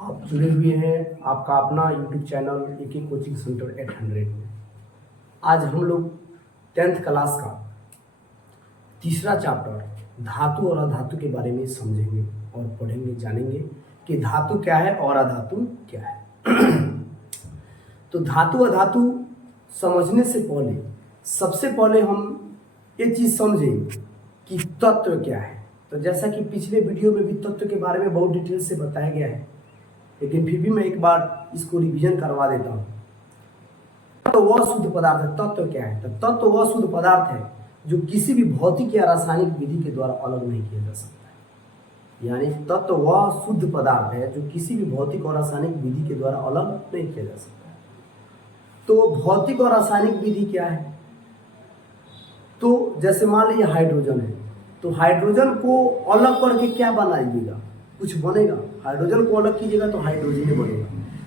आप जुड़े हुए हैं आपका अपना YouTube channel AK coaching centre 800 में। आज हम लोग 10th क्लास का तीसरा चैप्टर धातु और अधातु के बारे में समझेंगे और पढ़ेंगे, जानेंगे कि धातु क्या है और अधातु क्या है। तो धातु अधातु समझने से पहले सबसे पहले हम ये चीज़ समझें कि तत्व क्या है। तो जैसा कि पिछले वीडियो में भी तत्व के बारे में बहुत डिटेल से बताया गया है, लेकिन फिर भी मैं एक बार इसको रिवीजन करवा देता हूँ। तो वह शुद्ध पदार्थ है। तत्व क्या है? तो तत्व वह शुद्ध पदार्थ है जो किसी भी भौतिक या रासायनिक विधि के द्वारा अलग नहीं किया जा सकता है। यानी तत्व वह शुद्ध पदार्थ है जो किसी भी भौतिक और रासायनिक विधि के द्वारा अलग नहीं किया जा सकता है। तो भौतिक और रासायनिक विधि क्या है? तो जैसे मान लीजिए हाइड्रोजन है, तो हाइड्रोजन को अलग करके क्या बनाइएगा? कुछ बनेगा। हाइड्रोजन को अलग कीजिएगा तो हाइड्रोजन बनेगा।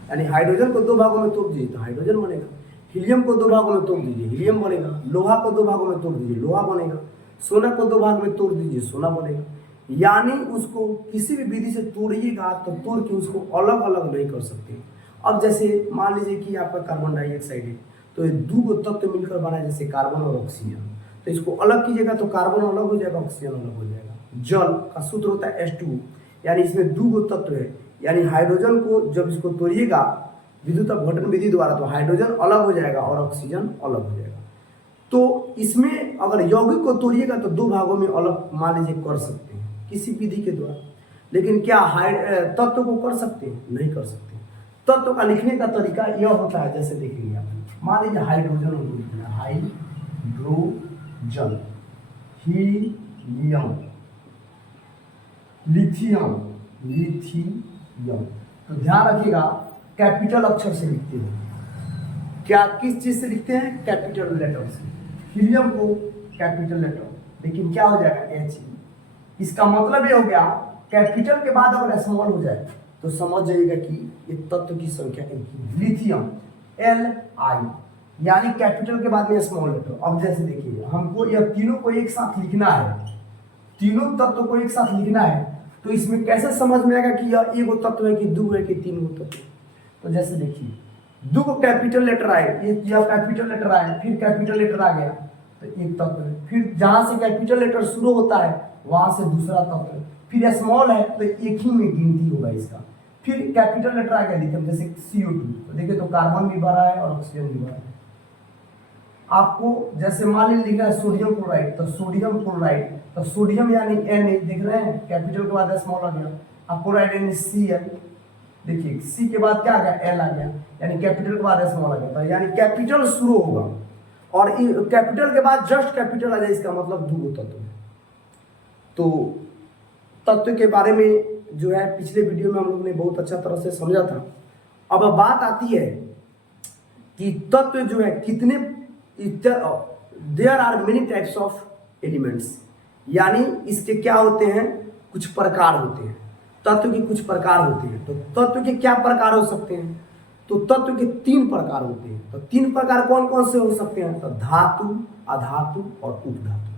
यानी हाइड्रोजन को दो भागों में तोड़ दीजिए तो हाइड्रोजन बनेगा। हीलियम को दो भागों में तोड़ दीजिए, हीलियम बनेगा। लोहा को दो भागों में तोड़ दीजिए, लोहा बनेगा। सोना को दो भाग में तोड़ दीजिए, सोना बनेगा। यानी उसको किसी भी विधि से तोड़िएगा तो तोड़ के उसको अलग अलग नहीं कर सकते। अब जैसे मान लीजिए कि आपका कार्बन डाइऑक्साइड है, तो ये दो तत्व मिलकर बना है, जैसे कार्बन और ऑक्सीजन। तो इसको अलग कीजिएगा तो कार्बन अलग हो जाएगा, ऑक्सीजन अलग हो जाएगा। जल का सूत्र होता है H2, यानी इसमें दो तत्व है। यानी हाइड्रोजन को जब इसको तोड़िएगा विद्युत अपघटन विधि द्वारा तो हाइड्रोजन अलग हो जाएगा और ऑक्सीजन अलग हो जाएगा। तो इसमें अगर यौगिक को तोड़िएगा तो दो भागों में अलग मान लीजिए कर सकते हैं किसी विधि के द्वारा, लेकिन क्या तत्व को कर सकते हैं? नहीं कर सकते। तत्व का लिखने का तरीका यह होता है, जैसे देखेंगे आप, मान लीजिए हाइड्रोजन को लिखना है, हाइड्रोजन, हीलियम, लिथियम, लिथियम। तो ध्यान रखिएगा कैपिटल अक्षर से लिखते हैं। क्या किस चीज से लिखते हैं? कैपिटल लेटर से। हीलियम को कैपिटल लेटर, लेकिन क्या हो जाएगा? H। इसका मतलब ये हो गया कैपिटल के बाद अगर स्मॉल हो जाए तो समझ जाइएगा कि ये तत्व की संख्या एक। लिथियम Li, यानी कैपिटल के बाद में स्मॉल लेटर। अब जैसे देखिए हमको यह तीनों को एक साथ लिखना है, तीनों तत्व को एक साथ लिखना है, तो इसमें कैसे समझ में आएगा कि यह एक तत्व है कि दो है कि तीन तत्व है? तो जैसे देखिए दो को कैपिटल लेटर आए, यह कैपिटल लेटर आए, फिर कैपिटल लेटर आ गया तो एक तत्व है। फिर जहां से कैपिटल लेटर शुरू होता है वहां से दूसरा तत्व है। फिर स्मॉल है तो एक ही में गिनती होगा इसका। फिर कैपिटल लेटर आ गया लिथियम, जैसे CO2। तो देखिए तो कार्बन भी बढ़ा है और ऑक्सीजन भी बढ़ा है। आपको जैसे मान लीजिए लिखना है सोडियम क्लोराइड, तो सोडियम क्लोराइड, तो सोडियम यानी Na, देख रहे हैं कैपिटल के बाद स्मॉल आ गया। अब क्लोराइड यानी Cl, देखिए C के बाद क्या आ गया? L आ गया, यानी कैपिटल के बाद स्मॉल आ गया। तो यानी कैपिटल शुरू होगा और कैपिटल के बाद जस्ट कैपिटल आ जाए, इसका मतलब दो तत्व है। तो तत्व के बारे में जो है पिछले वीडियो में हम लोग ने बहुत अच्छा तरह से समझा था। अब बात आती है कि तत्व जो है कितने, there are many types of elements, यानी इसके क्या होते हैं? कुछ प्रकार होते हैं। तत्व के कुछ प्रकार होते हैं। तो तत्व के क्या प्रकार हो सकते हैं? तो तत्व के तीन प्रकार होते हैं। तो तीन प्रकार कौन कौन से हो सकते हैं? तो धातु, अधातु और उपधातु।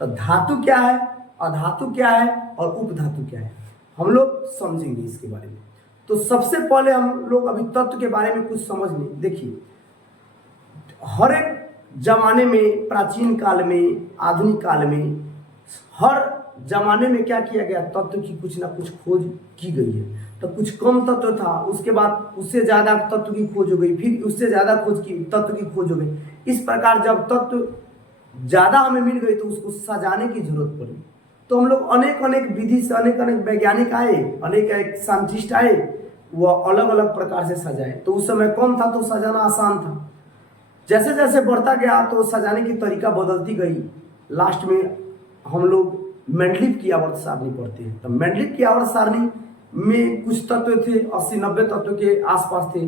तो धातु क्या है, अधातु क्या है और उपधातु क्या है, हम लोग समझेंगे इसके बारे में। तो सबसे पहले हम लोग अभी तत्व के बारे में कुछ समझ लें। देखिए हर एक जमाने में, प्राचीन काल में, आधुनिक काल में, हर जमाने में क्या किया गया? तत्व की कुछ ना कुछ खोज की गई है। तो कुछ कम तत्व था, उसके बाद उससे ज्यादा तत्व की खोज हो गई, फिर उससे ज्यादा खोज की तत्व की खोज हो गई। इस प्रकार जब तत्व ज्यादा हमें मिल गई तो उसको सजाने की जरूरत पड़ी। तो हम लोग अनेक अनेक विधि से, अनेक अनेक वैज्ञानिक आए, अनेक साइंटिस्ट आए, वह अलग अलग प्रकार से सजाए। तो उस समय कम था तो सजाना आसान था। जैसे जैसे बढ़ता गया तो सजाने की तरीका बदलती गई। लास्ट में हम लोग मेंडलीव की आवर्त सारणी पढ़ते हैं। तो मेंडलीव की आवर्त सारणी में कुछ तत्व थे, 80-90 तत्व के आसपास थे।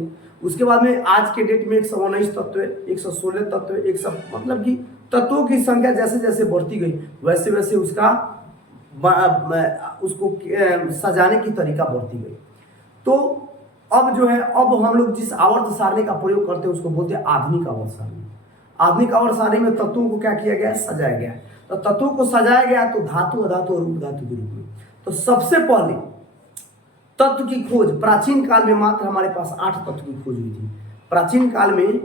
उसके बाद में आज के डेट में 119 तत्व, 116 तत्व, 100, मतलब कि तत्वों की संख्या जैसे जैसे बढ़ती गई वैसे वैसे उसको सजाने की तरीका बढ़ती गई। तो अब जो है, अब हम लोग जिस आवर्त सारणी का प्रयोग करते हैं उसको बोलते हैं आधुनिक आवर्त सारणी। आधुनिक आवर्त सारणी में तत्वों को क्या किया गया? सजाया गया। तो तत्वों को सजाया गया तो धातु, अधातु और उपधातु के रूप में। तो सबसे पहले तत्व की खोज, प्राचीन काल में मात्र हमारे पास 8 तत्व की खोज हुई थी। प्राचीन काल में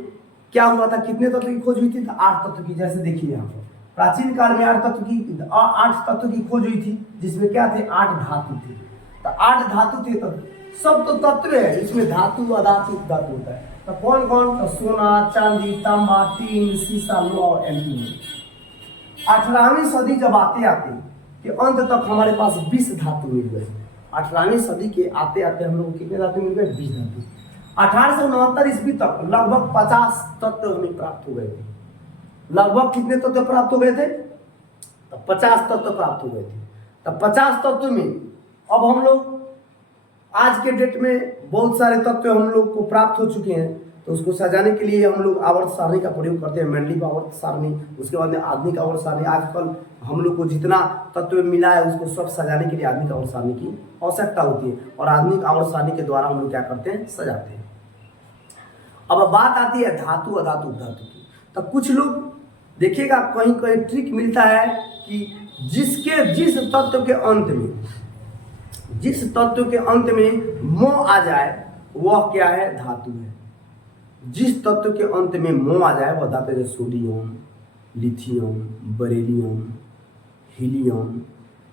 क्या हुआ था, कितने तत्व की खोज हुई थी? तो 8 तत्व की। जैसे देखिए यहाँ पर प्राचीन काल में 8 तत्व की खोज हुई थी, जिसमें क्या थे? 8 धातु थे। तो 8 धातु थे, तो सब तो तत्व है, इसमें धातु अधातु धातु होता है। तो कौन कौन? तो सोना, चांदी, तांबा, टीन, शीशा, लोहा और एल्यूमीनियम। 18वीं सदी जब आते आते कि अंत तक हमारे पास 20 धातु मिल गए। 18वीं सदी के आते आते हम लोग कितने धातु मिल गए? 20 धातु। 1869 ईस्वी तक लगभग 50 तत्व हमें प्राप्त हो गए थे। लगभग कितने तत्व प्राप्त हो गए थे? तो 50 तत्व प्राप्त हो गए थे। तो 50 तत्व में अब हम लोग आज के डेट में बहुत सारे तत्व हम लोग को प्राप्त हो चुके हैं। तो उसको सजाने के लिए हम लोग आवर्त सारणी का प्रयोग करते हैं, मेंडलीव आवर्त सारणी, उसके बाद में आधुनिक आवर्त सारणी। आजकल हम लोग को जितना तत्व मिला है उसको सब सजाने के लिए आधुनिक आवर्त सारणी की आवश्यकता होती है, और आधुनिक आवर्त सारणी के द्वारा हम लोग क्या करते हैं? सजाते हैं। अब बात आती है धातु अधातु धातु की। तो कुछ लोग देखिएगा कहीं कहीं ट्रिक मिलता है कि जिस तत्व के अंत में मो आ जाए वह क्या है? धातु है। जिस तत्व के अंत में मो आ जाए वह धातु है। सोडियम, लिथियम, बेरिलियम, हीलियम,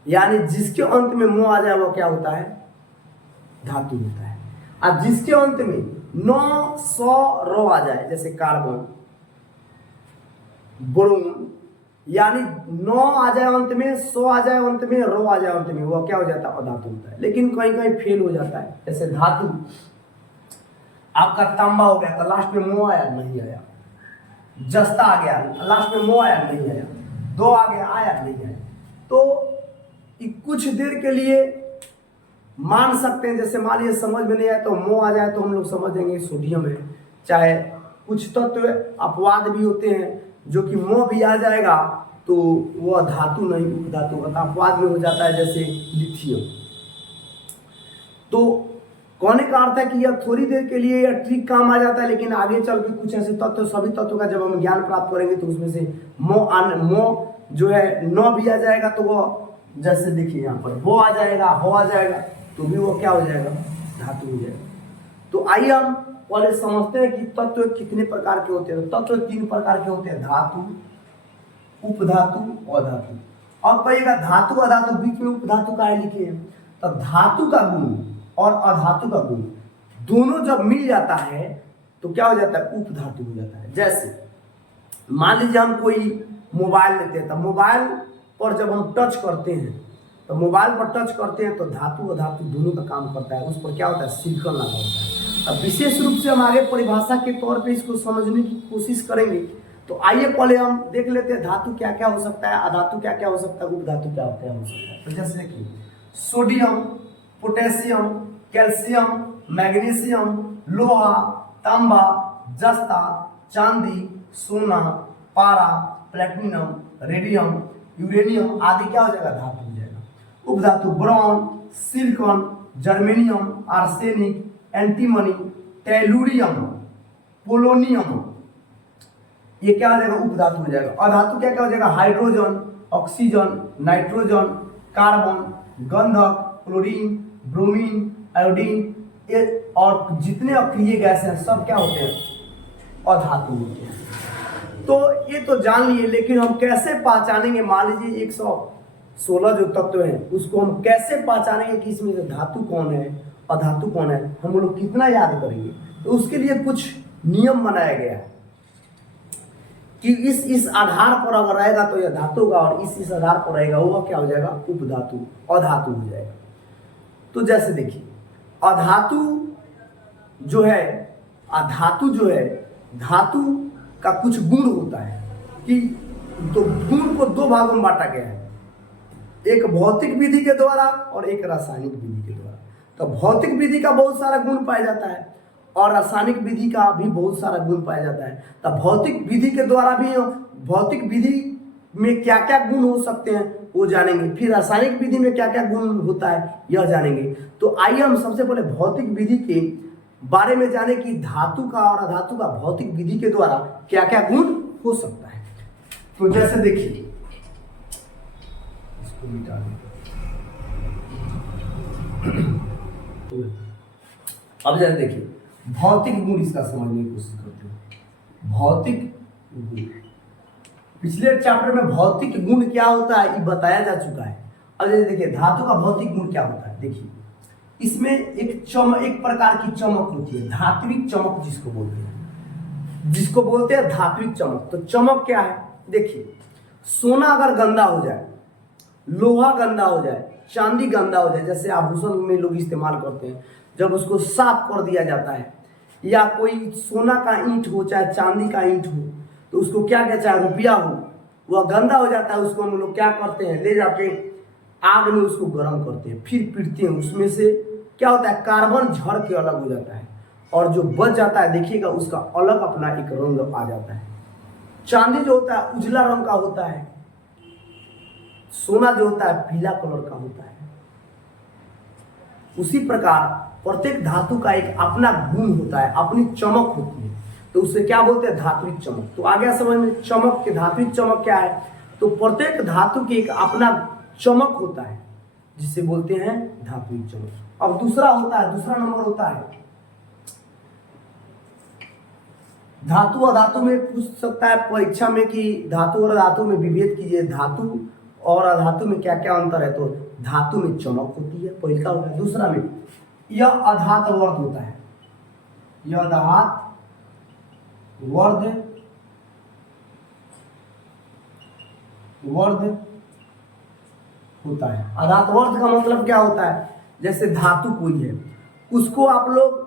यानी जिसके अंत में मो आ जाए वह क्या होता है? धातु होता है। और जिसके अंत में 9, 100, रो आ जाए, जैसे कार्बन, बोरोन, यानी 9 आ जाए अंत में, 100 आ जाए अंत में, रो आ जाए अंत में, वो क्या हो जाता है? अधातु होता है। लेकिन कहीं कहीं फेल हो जाता है। जैसे धातु आपका तांबा हो गया तो लास्ट में मो आया? नहीं आया। जस्ता आ गया, लास्ट में मो आया? नहीं आया। 2 आ गया, आया? नहीं आया। तो कुछ देर के लिए मान सकते हैं, जैसे मान लीजिए समझ में नहीं आया तो मो आ जाए तो हम लोग समझ देंगे सोडियम है। चाहे कुछ तत्व अपवाद भी होते हैं जो कि मो भी आ जाएगा तो वह धातु नहीं, उपधातु अपवाद में हो जाता है, जैसे लिथियम। तो कहने का अर्थ है कि यह थोड़ी देर के लिए यह ट्रिक काम आ जाता है, लेकिन आगे चल के कुछ ऐसे तत्व, सभी तत्वों का जब हम ज्ञान प्राप्त करेंगे तो उसमें से मो जो है 9 भी आ जाएगा तो वह, जैसे देखिए यहाँ पर वो आ जाएगा, हो आ जाएगा, तो भी वो क्या हो जाएगा? धातु हो जाएगा। तो आइए हम पहले समझते हैं कि तत्व कितने प्रकार के होते हैं। तत्व 3 प्रकार के होते हैं, धातु, उपधातु, अधातु। अब कहिएगा धातु अधातु, बीच में उपधातु का है लिखिए। तो धातु का गुण और अधातु का गुण दोनों जब मिल जाता है तो क्या हो जाता है? उपधातु हो जाता है। जैसे मान लीजिए हम कोई मोबाइल लेते हैं, तो मोबाइल पर जब हम टच करते हैं तो मोबाइल पर टच करते हैं तो धातु अधातु दोनों का काम करता है। उस पर क्या होता है? सिलिकॉन लगा होता है। अब विशेष रूप से हम आगे परिभाषा के तौर पे इसको समझने की कोशिश करेंगे। तो आइए पहले हम देख लेते हैं धातु क्या क्या हो सकता है, अधातु क्या क्या हो सकता है, उपधातु क्या क्या हो सकता है। तो जैसे देखिए सोडियम, पोटेशियम, कैल्शियम, मैग्नीशियम, लोहा, तांबा, जस्ता, चांदी, सोना, पारा, प्लेटिनम, रेडियम, यूरेनियम आदि क्या हो जाएगा? धातु हो जाएगा। उपधातु boron, silicon, germanium, arsenic, antimony, tellurium, polonium, ये क्या हो जाएगा? उपधातु हो जाएगा। अधातु क्या क्या हो जाएगा? हाइड्रोजन, ऑक्सीजन, नाइट्रोजन, कार्बन, गंधक, क्लोरीन, ब्रोमीन, आयोडीन, ये और जितने अक्रिय गैस हैं सब क्या होते हैं? अधातु होते हैं। तो ये तो जान लिए, लेकिन हम कैसे पहचानेंगे? मान लीजिए 116 जो तत्व हैं उसको हम कैसे पहचानेंगे कि इसमें से धातु कौन है, अधातु कौन है? हम लोग कितना याद करेंगे? तो उसके लिए कुछ नियम बनाया गया है कि इस आधार पर अगर रहेगा तो यह धातु होगा, और इस आधार पर रहेगा वो क्या हो जाएगा? उपधातु, अधातु हो जाएगा। तो जैसे देखिए अधातु जो है, अधातु जो है, धातु का कुछ गुण होता है कि तो गुण को 2 भागों में बांटा गया है, एक भौतिक विधि के द्वारा और एक रासायनिक विधि के द्वारा। तो भौतिक विधि का बहुत सारा गुण पाया जाता है और रासायनिक विधि का भी बहुत सारा गुण पाया जाता है। तो भौतिक विधि के द्वारा भी, भौतिक विधि में क्या क्या गुण हो सकते हैं वो जानेंगे, फिर रासायनिक विधि में क्या क्या गुण होता है यह जानेंगे। तो आइए हम सबसे पहले भौतिक विधि के बारे में जाने कि धातु का और अधातु का भौतिक विधि के द्वारा क्या क्या गुण हो सकता है। तो जैसे देखिए इसको मिटा दें। वस्तु है। अब जरा देखिए भौतिक गुण इसका समझने की कोशिश करते हैं। भौतिक गुण, पिछले चैप्टर में भौतिक गुण क्या होता है ये बताया जा चुका है। अब जैसे देखिए धातु का भौतिक गुण क्या होता है, देखिए इसमें एक प्रकार की चमक होती है, धात्विक चमक जिसको बोलते हैं धात्विक चमक। तो चमक क्या है, देखिए सोना अगर गंदा हो जाए, लोहा गंदा हो जाए, चांदी गंदा हो जाए, जैसे आभूषण में लोग इस्तेमाल करते हैं, जब उसको साफ कर दिया जाता है, या कोई सोना का ईंट हो चाहे चांदी का ईंट हो, तो उसको क्या कहते हैं, चाहे रुपया हो, वह गंदा हो जाता है, उसको हम लोग क्या करते हैं, ले जाके आग में उसको गर्म करते हैं, फिर पीटते हैं, उसमें से क्या होता है, कार्बन झड़ के अलग हो जाता है, और जो बच जाता है देखिएगा उसका अलग अपना एक रंग आ जाता है। चांदी जो होता है उजला रंग का होता है, सोना जो होता है पीला कलर का होता है। उसी प्रकार प्रत्येक धातु का एक अपना गुण होता है, अपनी चमक होती है, तो उसे क्या बोलते हैं, धात्विक चमक। तो आ गया समझ में चमक के धात्विक चमक क्या है। तो प्रत्येक धातु की एक अपना चमक होता है जिसे बोलते हैं धात्विक चमक। अब दूसरा नंबर होता है धातु और धातु में पूछ सकता है परीक्षा में कि धातु और धातु में विभेद कीजिए, धातु और अधातु में क्या क्या अंतर है। तो धातु में चमक होती है, पहला होता है। दूसरा में यह अधात वर्ध होता है, यह अधात वर्ध होता है। अधात वर्ध का मतलब क्या होता है, जैसे धातु कोई है उसको आप लोग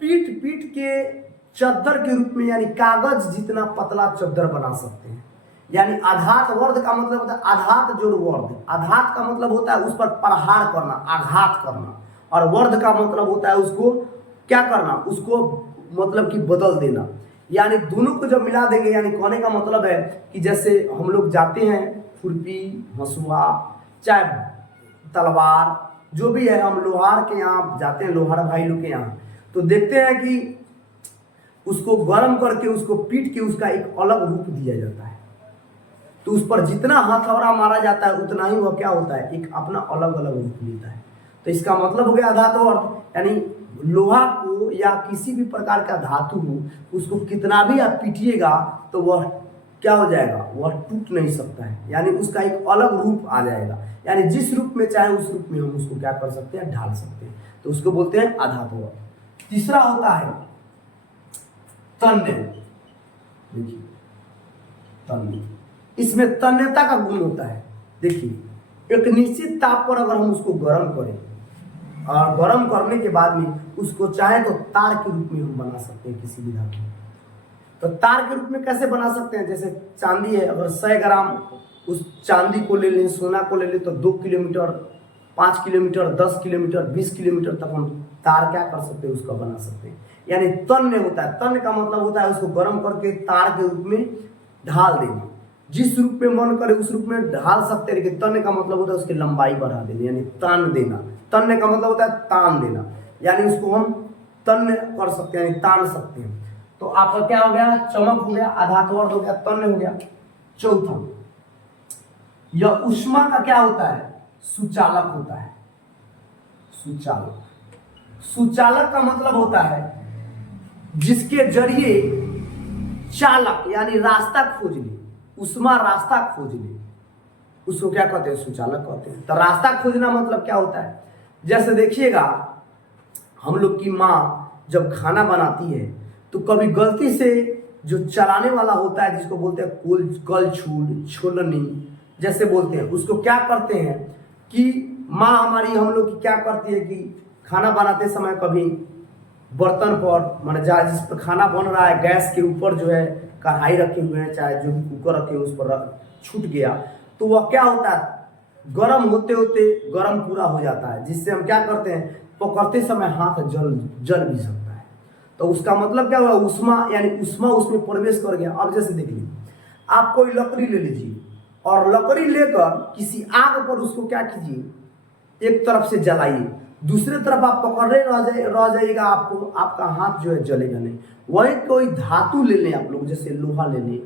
पीट के चद्दर के रूप में, यानी कागज जितना पतला चद्दर बना सकते हैं। यानी आघात वर्ध का मतलब होता है आघात जोड़ वर्ध, आघात का मतलब होता है उस पर प्रहार करना, आघात करना, और वर्ध का मतलब होता है उसको क्या करना, उसको मतलब कि बदल देना। यानी दोनों को जब मिला देंगे, यानी कहने का मतलब है कि जैसे हम लोग जाते हैं खुरपी, हंसुआ, चाहे तलवार, जो भी है, हम लोहार के यहाँ जाते हैं, लोहार भाई लोग के यहाँ, तो देखते हैं कि उसको गर्म करके उसको पीट के उसका एक अलग रूप दिया जाता है। तो उस पर जितना हथौड़ा मारा जाता है उतना ही वह क्या होता है, एक अपना अलग अलग रूप लेता है। तो इसका मतलब हो गया धातु वर्ध, यानी लोहा को या किसी भी प्रकार का धातु हो उसको कितना भी आप पीटिएगा तो वह क्या हो जाएगा, वह टूट नहीं सकता है, यानी उसका एक अलग रूप आ जाएगा। यानी जिस रूप में चाहे उस रूप में हम उसको क्या कर सकते हैं, ढाल सकते हैं। तो उसको बोलते हैं अधातु वर्ध। तीसरा होता है तन्य। देखिए तन्य, इसमें तन्यता का गुण होता है। देखिए एक निश्चित ताप पर अगर हम उसको गर्म करें और गर्म करने के बाद में उसको चाहे तो तार के रूप में हम बना सकते हैं किसी भी धातु। तो तार के रूप में कैसे बना सकते हैं, जैसे चांदी है, अगर 100 ग्राम उस चांदी को ले लें, सोना को ले लें, तो 2 किलोमीटर, 5 किलोमीटर, 10 किलोमीटर, 20 किलोमीटर तक हम तार क्या कर सकते हैं, उसका बना सकते हैं। यानी तन्य होता है। तन्य का मतलब होता है उसको गर्म करके तार के रूप में ढाल देना, जिस रूप में मन करे उस रूप में ढाल सकते हैं। लेकिन तन्य का मतलब होता है उसकी लंबाई बढ़ा देना, यानी तान देना। तन्य का मतलब होता है तान देना, यानी उसको हम तन्य कर सकते हैं, यानी तान सकते हैं। तो आपका क्या हो गया, चमक हो गया, आधातु वर्ध हो गया, तन्य हो गया। चौथा, यह ऊष्मा का क्या होता है, सुचालक होता है। सुचालक का मतलब होता है जिसके जरिए चालक यानी रास्ता खोज ले, ऊष्मा रास्ता खोज ले, उसको क्या कहते हैं, सुचालक कहते हैं। तो रास्ता खोजना मतलब क्या होता है, जैसे देखिएगा हम लोग की माँ जब खाना बनाती है तो कभी गलती से जो चलाने वाला होता है, जिसको बोलते हैं कलछुल, छोलनी जैसे बोलते हैं, उसको क्या करते हैं कि माँ हमारी हम लोग की क्या करती है कि खाना बनाते समय कभी बर्तन पर, माने जहाँ जिस पर खाना बन रहा है गैस के ऊपर जो है कढ़ाई रखे हुए हैं, चाहे जो भी कुकर रखे हुए उस पर छूट गया, तो वह क्या होता है, गर्म होते होते गर्म पूरा हो जाता है, जिससे हम क्या करते हैं, पकड़ते समय हाथ जल भी सकता है। तो उसका मतलब क्या हुआ, ऊष्मा, यानी ऊष्मा उसमें प्रवेश कर गया। अब जैसे देख लीजिए, आप कोई लकड़ी ले लीजिए और लकड़ी लेकर किसी आग पर उसको क्या कीजिए, एक तरफ से जलाइए, दूसरी तरफ आप पकड़े रह जाइएगा, आपको आपका हाथ जो है जलेगा नहीं। वही कोई धातु ले लें आप लोग, जैसे लोहा ले लें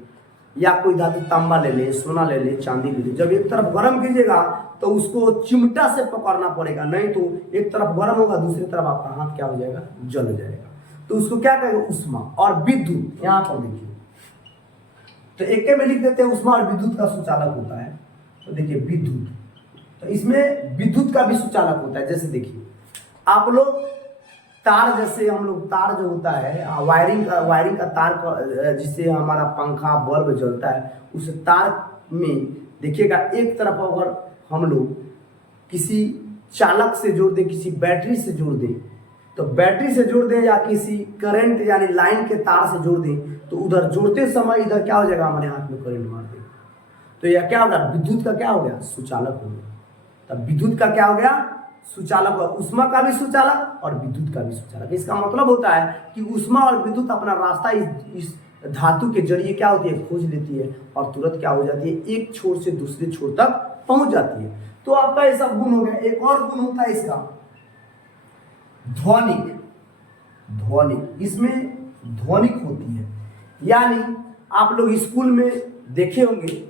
या कोई धातु तांबा ले लें, सोना ले लें, चांदी ले लें, जब एक तरफ गर्म कीजिएगा तो उसको चिमटा से पकड़ना पड़ेगा, नहीं तो एक तरफ गर्म होगा, दूसरी तरफ आपका हाथ क्या हो जाएगा, जल जाएगा। तो उसको क्या कहेंगे, उष्मा। और विद्युत, यहाँ पर देखिए, तो एक में लिख देते हैं उष्मा और विद्युत का सुचालक होता है। तो देखिए विद्युत, तो इसमें विद्युत का भी सुचालक होता है। जैसे देखिए आप लोग तार, जैसे हम लोग तार जो होता है वायरिंग का तार जिससे हमारा पंखा बल्ब जलता है, उस तार में देखिएगा एक तरफ अगर हम लोग किसी चालक से जोड़ दें, किसी बैटरी से जोड़ दें, तो बैटरी से जोड़ दें या किसी करंट यानी लाइन के तार से जोड़ दें, तो उधर जोड़ते समय इधर क्या हो जाएगा, हमारे हाथ में करंट मार देगा। तो यह क्या होगा, विद्युत का क्या हो गया, सुचालक हो गया। तब विद्युत का क्या हो गया, सुचालक। और उष्मा का भी सुचालक और विद्युत का भी सुचालक। इसका मतलब होता है कि उष्मा और विद्युत अपना रास्ता इस धातु के जरिए क्या होती है, खोज लेती है और तुरंत क्या हो जाती है, एक छोर से दूसरे छोर तक पहुंच जाती है। तो आपका ये सब गुण हो गया। एक और गुण होता है इसका ध्वनिक। इसमें ध्वनिक होती है, यानी आप लोग स्कूल में देखे होंगे,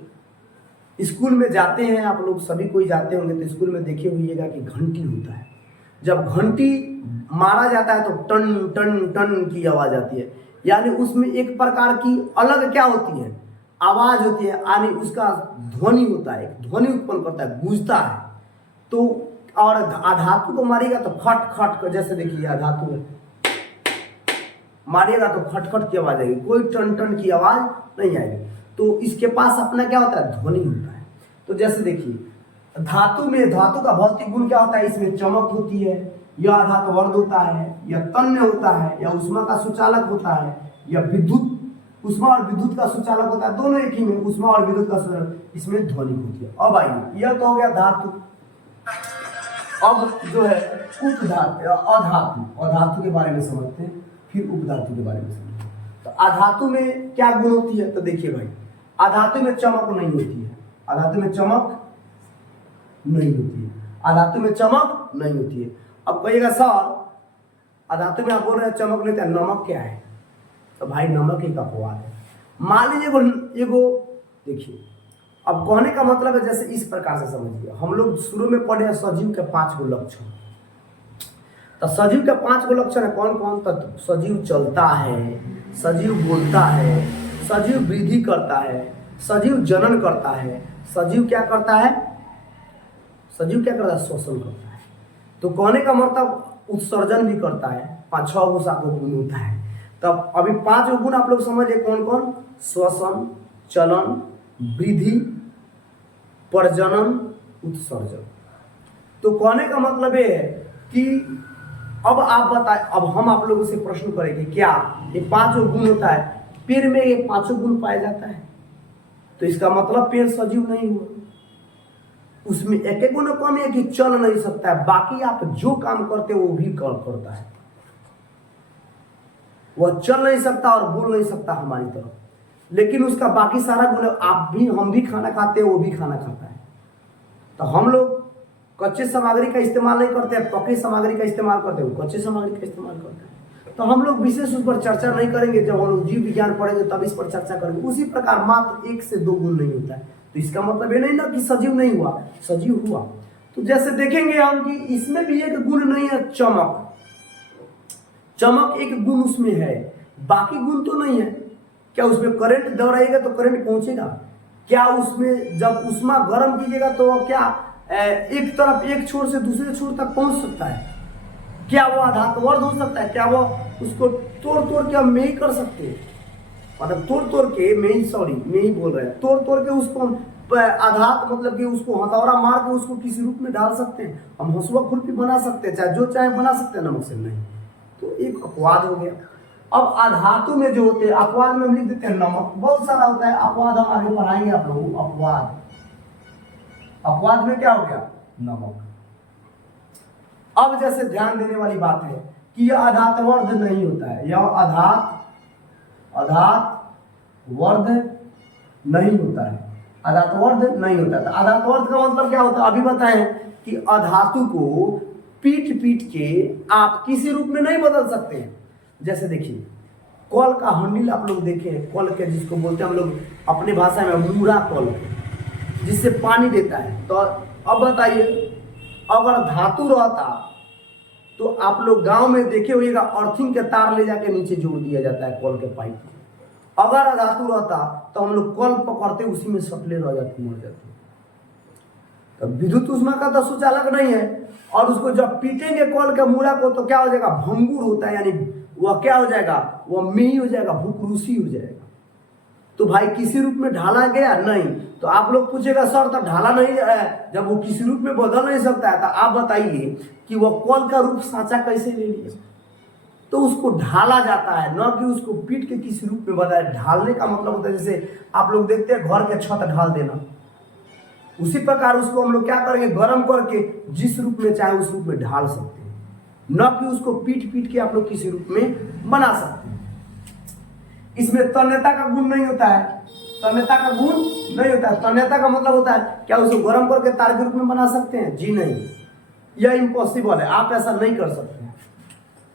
स्कूल में जाते हैं आप लोग, सभी कोई जाते होंगे, तो स्कूल में देखे होइएगा कि घंटी होता है। जब घंटी मारा जाता है तो टन टन टन की आवाज आती है, यानी उसमें एक प्रकार की अलग क्या होती है, आवाज होती है, यानी उसका ध्वनि होता है, ध्वनि उत्पन्न करता है, गूंजता है। तो और अधातु को मारिएगा तो खट खट कर, जैसे देखिए अधातु है, मारिएगा तो खट खट की आवाज आएगी, कोई टन टन की आवाज नहीं आएगी। तो इसके पास अपना क्या होता है, ध्वनि होता है। तो जैसे देखिए धातु में, धातु का भौतिक गुण क्या होता है, इसमें चमक होती है, या धातुवर्ध होता है, या तन्य होता है, या उष्मा का सुचालक होता है, या विद्युत, उष्मा और विद्युत का सुचालक होता है। दोनों एक ही में, उष्मा और विद्युत का सुचालक, इसमें ध्वनि होती है। अब आइए, यह तो हो गया धातु। अब जो है उपधातु, अधातु के बारे में समझते हैं, फिर उपधातु के बारे में समझते हैं। तो अधातु में क्या गुण होती है, तो देखिए भाई, अधातु में चमक नहीं होती है, अधातु में चमक नहीं होती है, अधातु में चमक नहीं होती है। अब कहिएगा सर अधातु में आप बोल रहे हैं चमक नहीं होता, नमक क्या है, तो भाई नमक एक अपवाद है। मान लीजिए एगो देखिए, अब कहने का मतलब है जैसे इस प्रकार से समझिए, हम लोग शुरू में पढ़े हैं सजीव के 5 गो लक्षण। तो सजीव के 5 गो लक्षण है, कौन कौन, तो सजीव चलता है, सजीव बोलता है, सजीव वृद्धि करता है, सजीव जनन करता है, सजीव क्या करता है, सजीव क्या करता है, श्वसन करता है। तो कहने का मतलब उत्सर्जन भी करता है, 5-6 गो 7 गो गुण होता है। तब अभी 5 गो गुण आप लोग समझिए कौन कौन, श्वसन, चलन, वृद्धि, प्रजनन, उत्सर्जन। तो कहने का मतलब ये है कि अब आप बताएं, अब हम आप लोगों से प्रश्न करेंगे, क्या ये 5 गुण होता है, पेड़ में ये 5 गुण पाया जाता है, तो इसका मतलब पेड़ सजीव नहीं हुआ। उसमें एक गुण कम है कि चल नहीं सकता है, बाकी आप जो काम करते हो वो भी करता है। वह चल नहीं सकता और बोल नहीं सकता हमारी तरफ, लेकिन उसका बाकी सारा गुण, आप भी, हम भी खाना खाते हैं, वो भी खाना खाता है। तो हम लोग कच्चे सामग्री का इस्तेमाल नहीं करते हैं, पक्की सामग्री का इस्तेमाल करते हैं, कच्चे सामग्री का इस्तेमाल करते हैं। तो हम लोग विशेष उस पर चर्चा नहीं करेंगे, जब हम लोग जीव विज्ञान पढ़ेंगे तब इस पर चर्चा करेंगे। उसी प्रकार मात्र 1 से 2 गुण नहीं होता है, तो इसका मतलब ये नहीं ना कि सजीव नहीं हुआ, सजीव हुआ। तो जैसे देखेंगे हम कि इसमें भी एक गुण नहीं है, चमक। चमक एक गुण उसमें है, बाकी गुण तो नहीं है। क्या उसमें करंट दौड़ाएगा तो करंट पहुंचेगा? क्या उसमें जब उष्मा गर्म कीजिएगा तो क्या एक तरफ, एक छोर से दूसरे छोर तक पहुंच सकता है? क्या वो धातुवर्ध हो सकता है? क्या वो उसको तोड़ तोड़ के हम नहीं कर सकते? मतलब तोड़ के मैं ही बोल रहे हैं, तोड़ के उसको आघात, मतलब कि उसको हथौड़ा मार के उसको किसी रूप में डाल सकते हैं, हम हंसुआ खुरपी बना सकते हैं, चाहे जो चाहे बना सकते हैं, नमक से नहीं। तो एक अपवाद हो गया। अब अधातु में जो होते हैं, अपवाद में हम लिख देते हैं नमक, बहुत सारा होता है अपवाद, हम आगे पढ़ाएंगे आप लोगों को। अपवाद में क्या हो गया, नमक। अब जैसे ध्यान देने वाली बात है कि यह अधातवर्ध नहीं होता है, यह अधातवर्ध नहीं होता है, अधातवर्ध नहीं होता है। अधातवर्ध का मतलब क्या होता है, अभी बताएं कि अधातु को पीट के आप किसी रूप में नहीं बदल सकते हैं। जैसे देखिए कल का हंडिल आप लोग देखे, कल के जिसको बोलते हैं हम लोग अपने भाषा में मुरा कल, जिससे पानी देता है। तो अब बताइए, अगर धातु रहता तो आप लोग गांव में देखे होइएगा, अर्थिंग के तार ले जाके नीचे जोड़ दिया जाता है कॉल के पाइप में। अगर अधातु रहता तो हम लोग कॉल पकड़ते उसी में सटले रह जाते, मर जाते। तो विद्युत ऊष्मा का तो सुचालक नहीं है, और उसको जब पीटेंगे कॉल के मूला को तो क्या हो जाएगा, भंगुर होता है, यानी वह क्या हो जाएगा, वह मिही हो जाएगा, भूकरूसी हो जाएगा। तो भाई किसी रूप में ढाला गया नहीं, तो आप लोग पूछेगा सर तो ढाला नहीं है, जब वो किसी रूप में बदल नहीं सकता है, तो आप बताइए कि वह कॉल का रूप सांचा कैसे ले लिया। तो उसको ढाला जाता है, न कि उसको पीट के किसी रूप में बदला। ढालने का मतलब होता है जैसे आप लोग देखते हैं घर के छत ढाल देना, उसी प्रकार उसको हम लोग क्या करेंगे, गर्म करके जिस रूप में चाहे उस रूप में ढाल सकते हैं, न कि उसको पीट पीट के आप लोग किसी रूप में बना सकते हैं। इसमें तन्यता का गुण नहीं होता है, तन्यता का गुण नहीं होता है। तन्यता का मतलब होता है क्या उसको गर्म करके तार के रूप में बना सकते हैं? जी नहीं, यह इम्पॉसिबल है, आप ऐसा नहीं कर सकते।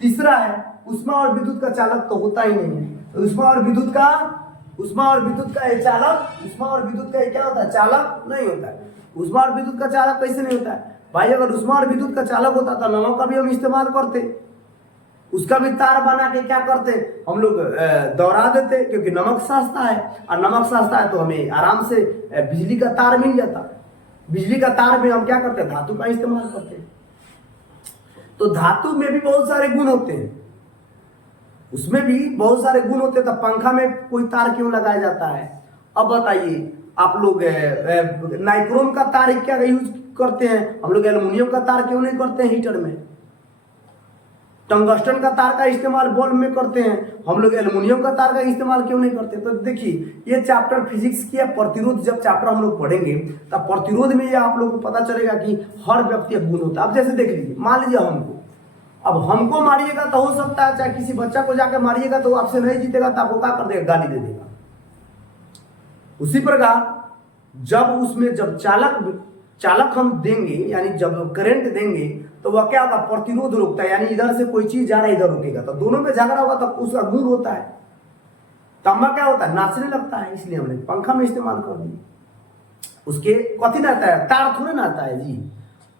तीसरा है उष्मा और विद्युत का चालक तो होता ही नहीं है। उष्मा और विद्युत का ये चालक, उष्मा और विद्युत का ये क्या होता है, चालक नहीं होता है। उष्मा और विद्युत का चालक कैसे नहीं होता है भाई? अगर उष्मा और विद्युत का चालक होता तो नमक का भी हम इस्तेमाल करते, उसका भी तार बना के क्या करते हम लोग, दौड़ा देते, क्योंकि नमक सस्ता है, और नमक सस्ता है तो हमें आराम से बिजली का तार मिल जाता। बिजली का तार में हम क्या करते, धातु का इस्तेमाल करते। तो धातु में भी बहुत सारे गुण होते हैं, उसमें भी बहुत सारे गुण होते हैं। तो पंखा में कोई तार क्यों लगाया जाता है? अब बताइए, आप लोग नाइक्रोम का तार क्या यूज करते हैं, हम लोग एल्युमिनियम का तार क्यों नहीं करते हैं हीटर में? टंगस्टन का तार का इस्तेमाल बल्ब में करते हैं, हम लोग एल्युमिनियम का तार का इस्तेमाल क्यों नहीं करते? तो देखिए, ये चैप्टर फिजिक्स की है, प्रतिरोध जब चैप्टर हम लोग पढ़ेंगे तब प्रतिरोध में ये आप लोग को पता चलेगा कि हर व्यक्ति गुण होता है। अब जैसे देख लीजिए, मान लीजिए हमको मारिएगा तो हो सकता है, चाहे किसी बच्चा को जाकर मारिएगा तो आपसे नहीं जीतेगा, तो आपको क्या कर देगा, गाली दे देगा। उसी प्रकार जब चालक हम देंगे, यानी जब करंट देंगे तो वह क्या होगा, प्रतिरोध रोकता है, यानी इधर से कोई चीज जा रहा है इधर रुकेगा, तो दोनों में झगड़ा होगा तो उसका गुण होता है। तांबा क्या होता है, नाचने लगता है, इसलिए हमने पंखा में इस्तेमाल कर दिया। उसके कथी नाता है, तार थोड़े नाता है जी,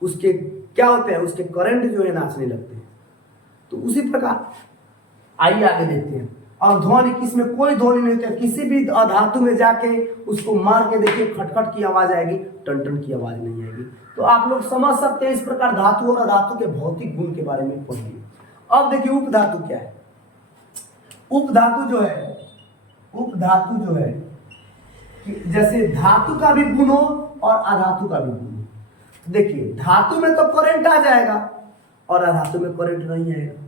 उसके क्या होते हैं, उसके करंट जो है नाचने लगते हैं। तो उसी प्रकार आइए आगे देखते हैं। और ध्वनि, किसमें कोई ध्वनि नहीं होती है, किसी भी धातु में जाके उसको मार के देखिए, खटखट की आवाज आएगी, टन की आवाज नहीं आएगी। तो आप लोग समझ सकते हैं इस प्रकार धातु और अधातु के भौतिक गुण के बारे में पढ़िए। अब देखिए उपधातु क्या है। उपधातु जो है जैसे धातु का भी गुण हो और अधातु का भी गुण हो। देखिए, धातु में तो करंट आ जाएगा और अधातु में करंट नहीं आएगा।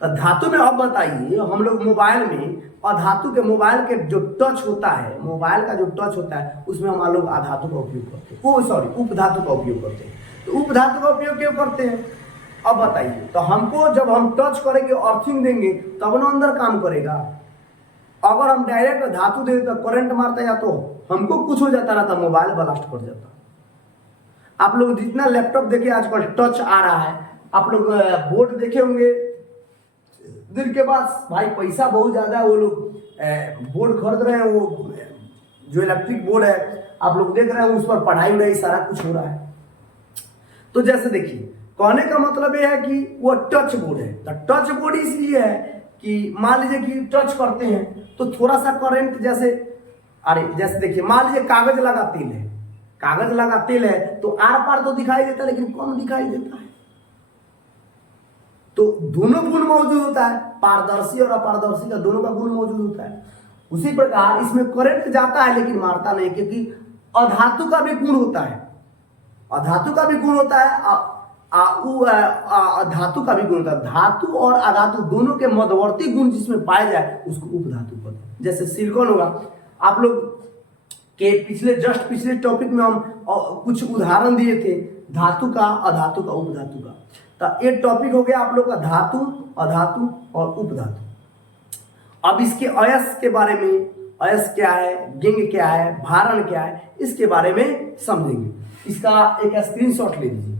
तो धातु में अब बताइए, हम लोग मोबाइल में अधातु के, मोबाइल के जो टच होता है, मोबाइल का जो टच होता है उसमें हम लोग अधातु का उपयोग करते हैं, उपधातु का उपयोग करते हैं। तो उपधातु का उपयोग क्यों करते हैं अब बताइए। तो हमको जब हम टच करेंगे, अर्थिंग देंगे, तब ना अंदर काम करेगा। अगर हम डायरेक्ट धातु दे तो करंट मारता या तो हमको कुछ हो जाता ना, तो मोबाइल ब्लास्ट कर जाता। आप लोग जितना लैपटॉप देखे आजकल टच आ रहा है, आप लोग बोर्ड देखे होंगे, दिन के बाद भाई पैसा बहुत ज्यादा है, वो लोग बोर्ड खरीद रहे हैं, वो जो इलेक्ट्रिक बोर्ड है आप लोग देख रहे हैं, उस पर पढ़ाई सारा कुछ हो रहा है। तो जैसे देखिए, कहने का मतलब यह है कि वो टच बोर्ड है। तो टच बोर्ड इसलिए है कि मान लीजिए कि टच करते हैं तो थोड़ा सा करंट, जैसे देखिए, मान लीजिए कागज लगा तेल है तो आर पार तो दिखाई देता है, लेकिन कम दिखाई देता है। तो दोनों गुण मौजूद होता है, पारदर्शी और अपारदर्शी का दोनों का गुण मौजूद होता है। उसी प्रकार इसमें करंट जाता है लेकिन मारता नहीं, क्योंकि अधातु का भी गुण होता है, अधातु का भी गुण होता है, धातु का भी गुण होता है। धातु और अधातु दोनों के मध्यवर्ती गुण जिसमें पाए जाए उसको उपधातु कहते हैं। जैसे सिलिकॉन होगा, आप लोग के पिछले टॉपिक में हम कुछ उदाहरण दिए थे धातु का, अधातु का, उपधातु का। तो ये टॉपिक हो गया आप लोग का धातु, अधातु और उपधातु। अब इसके अयस्क के बारे में, अयस्क क्या है, गेंग क्या है, भारण क्या है, इसके बारे में समझेंगे। इसका एक स्क्रीनशॉट ले लीजिए।